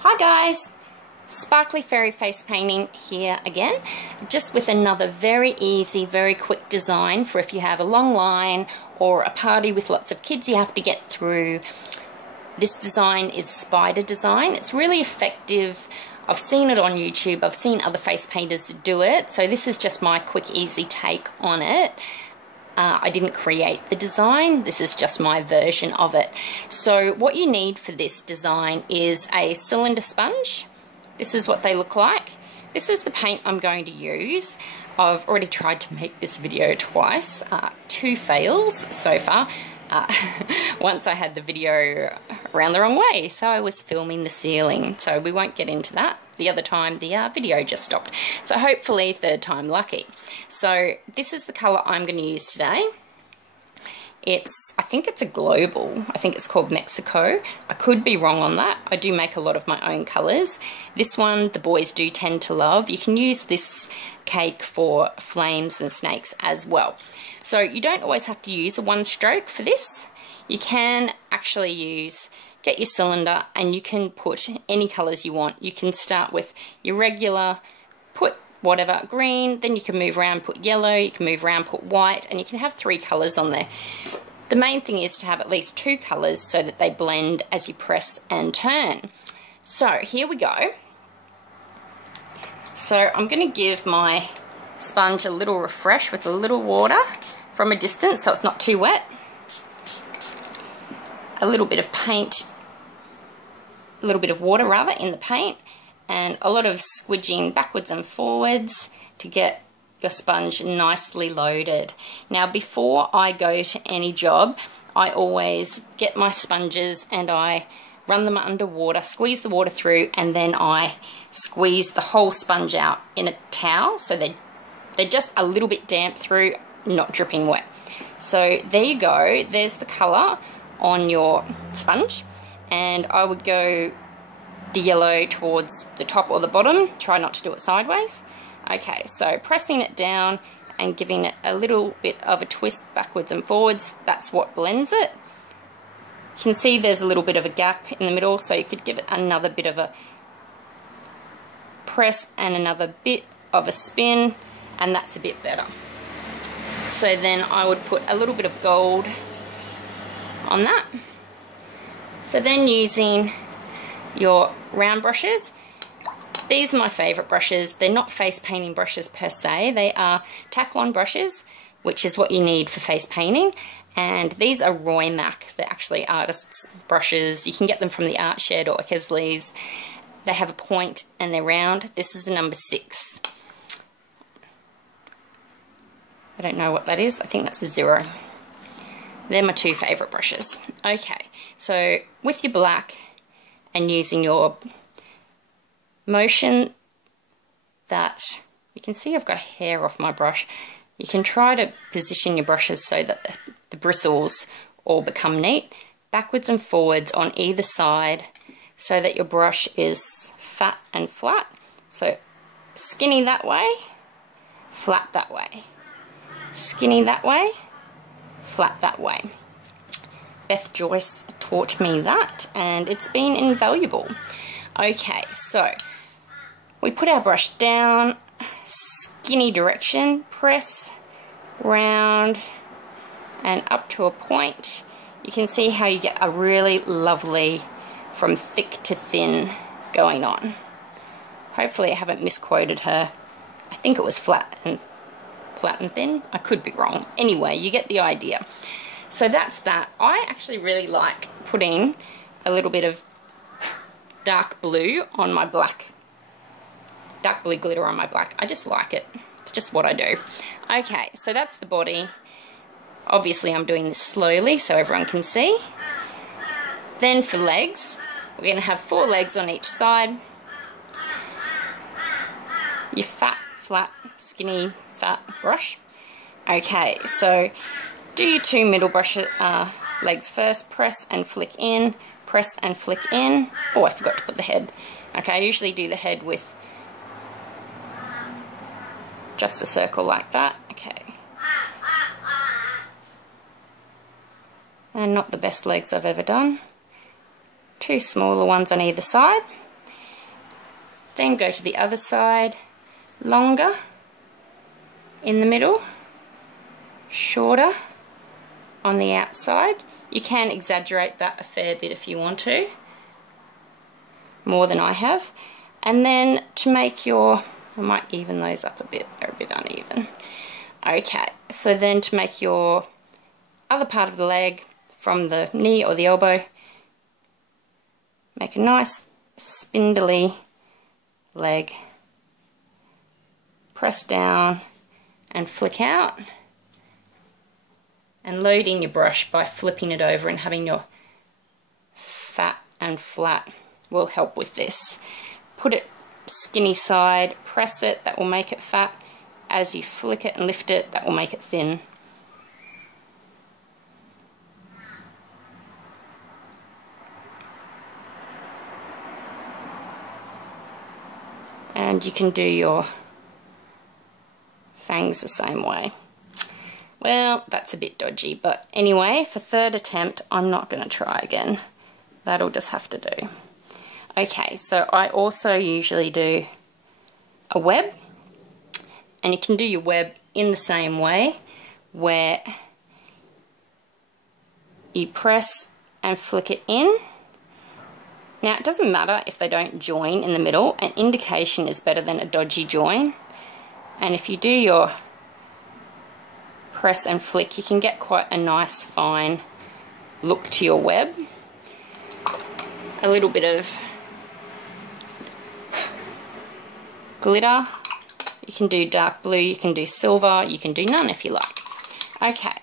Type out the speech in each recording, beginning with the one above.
Hi guys, Sparkly Fairy Face Painting here again, just with another very easy, very quick design for if you have a long line or a party with lots of kids you have to get through. This design is spider design. It's really effective. I've seen it on YouTube, I've seen other face painters do it, so this is just my quick easy take on it. I didn't create the design, this is just my version of it. So what you need for this design is a cylinder sponge. This is what they look like. This is the paint I'm going to use. I've already tried to make this video twice, 2 fails so far. Once I had the video around the wrong way, so I was filming the ceiling, so we won't get into that. The other time the video just stopped, so hopefully third time lucky. So this is the colour I'm going to use today. I think it's a global, I think it's called Mexico. I could be wrong on that. I do make a lot of my own colours. This one the boys do tend to love. You can use this cake for flames and snakes as well. So you don't always have to use a one stroke for this. You can actually get your cylinder and you can put any colours you want. You can start with your regular, put whatever, green, then you can move around, put yellow, you can move around, put white, and you can have 3 colours on there. The main thing is to have at least 2 colours so that they blend as you press and turn. So here we go. So I'm going to give my sponge a little refresh with a little water from a distance so it's not too wet. A little bit of paint, a little bit of water rather in the paint, and a lot of squidging backwards and forwards to get your sponge nicely loaded. Now before I go to any job, I always get my sponges and I run them under water, squeeze the water through, and then I squeeze the whole sponge out in a towel so they're just a little bit damp through, not dripping wet. So there you go, there's the colour on your sponge, and I would go the yellow towards the top or the bottom, try not to do it sideways. Okay, so pressing it down and giving it a little bit of a twist backwards and forwards, that's what blends it. You can see there's a little bit of a gap in the middle, so you could give it another bit of a press and another bit of a spin, and that's a bit better. So then I would put a little bit of gold on that. So then using your round brushes, these are my favourite brushes. They're not face painting brushes per se, they are Taklon brushes, which is what you need for face painting, and these are Roy Mac. They're actually artists' brushes. You can get them from the Art Shed or Kesley's. They have a point and they're round. This is the number 6. I don't know what that is, I think that's a 0. They're my 2 favourite brushes. Okay, so with your black and using your motion that, you can see I've got hair off my brush. You can try to position your brushes so that the bristles all become neat, backwards and forwards on either side so that your brush is fat and flat. So skinny that way, flat that way. Skinny that way, flat that way. Beth Joyce taught me that and it's been invaluable. Okay, so we put our brush down, skinny direction, press, round, and up to a point. You can see how you get a really lovely from thick to thin going on. Hopefully I haven't misquoted her. I think it was flat and thin. I could be wrong. Anyway, you get the idea. So that's that. I actually really like putting a little bit of dark blue on my black. Dark blue glitter on my black. I just like it. It's just what I do. Okay, so that's the body. Obviously I'm doing this slowly so everyone can see. Then for legs, we're going to have 4 legs on each side. Your fat, flat, skinny, fat brush. Okay, so do your 2 middle brush legs first. Press and flick in. Press and flick in. Oh, I forgot to put the head. Okay, I usually do the head with just a circle like that. Okay. And not the best legs I've ever done. 2 smaller ones on either side. Then go to the other side, longer in the middle, shorter on the outside. You can exaggerate that a fair bit if you want to, more than I have. And then to make your, I might even those up a bit, they're a bit uneven. Okay, so then to make your other part of the leg from the knee or the elbow, make a nice spindly leg, press down and flick out, and load in your brush by flipping it over, and having your fat and flat will help with this. Put it skinny side, press it, that will make it fat. As you flick it and lift it, that will make it thin. And you can do your fangs the same way. Well, that's a bit dodgy, but anyway, for third attempt, I'm not going to try again. That'll just have to do. Okay, so I also usually do a web, and you can do your web in the same way, where you press and flick it in. Now, it doesn't matter if they don't join in the middle. An indication is better than a dodgy join. And if you do your press and flick, you can get quite a nice fine look to your web. A little bit of glitter. You can do dark blue, you can do silver, you can do none if you like. Okay,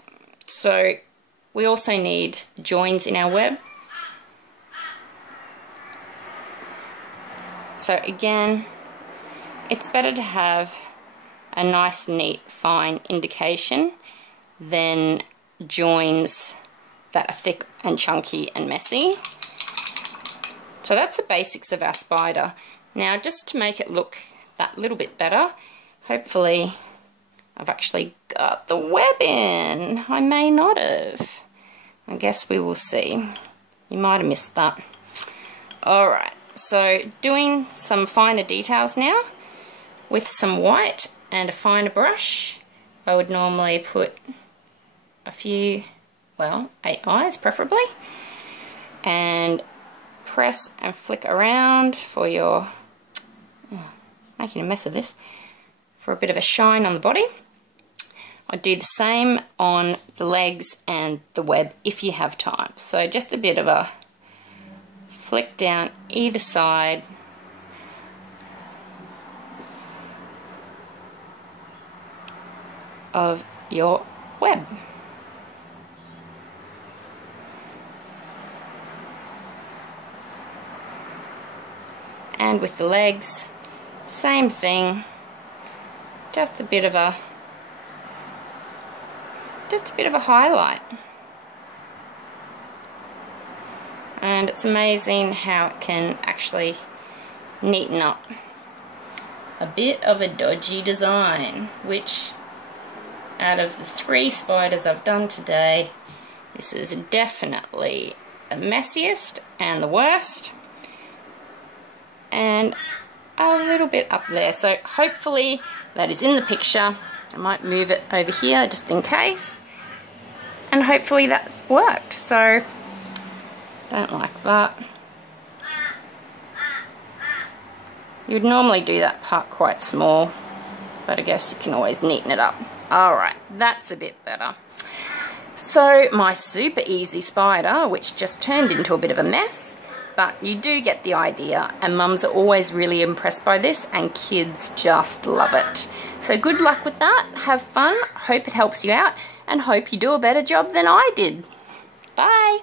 so we also need joins in our web. So again, it's better to have a nice, neat, fine indication than joins that are thick and chunky and messy. So that's the basics of our spider. Now, just to make it look that little bit better, hopefully I've actually got the web in. I may not have. I guess we will see. You might have missed that. Alright. So doing some finer details now with some white and a finer brush. I would normally put a few, well, 8 eyes preferably, and press and flick around for your, making a mess of this, for a bit of a shine on the body. I do the same on the legs and the web if you have time. So just a bit of a flick down either side, of your web. And with the legs, same thing, just a bit of a highlight. And it's amazing how it can actually neaten up a bit of a dodgy design, which out of the 3 spiders I've done today, this is definitely the messiest and the worst, and a little bit up there. So hopefully that is in the picture. I might move it over here just in case, and hopefully that's worked. So don't like that. You would normally do that part quite small, but I guess you can always neaten it up. Alright, that's a bit better. So my super easy spider, which just turned into a bit of a mess, but you do get the idea, and mums are always really impressed by this, and kids just love it. So good luck with that, have fun, hope it helps you out, and hope you do a better job than I did. Bye!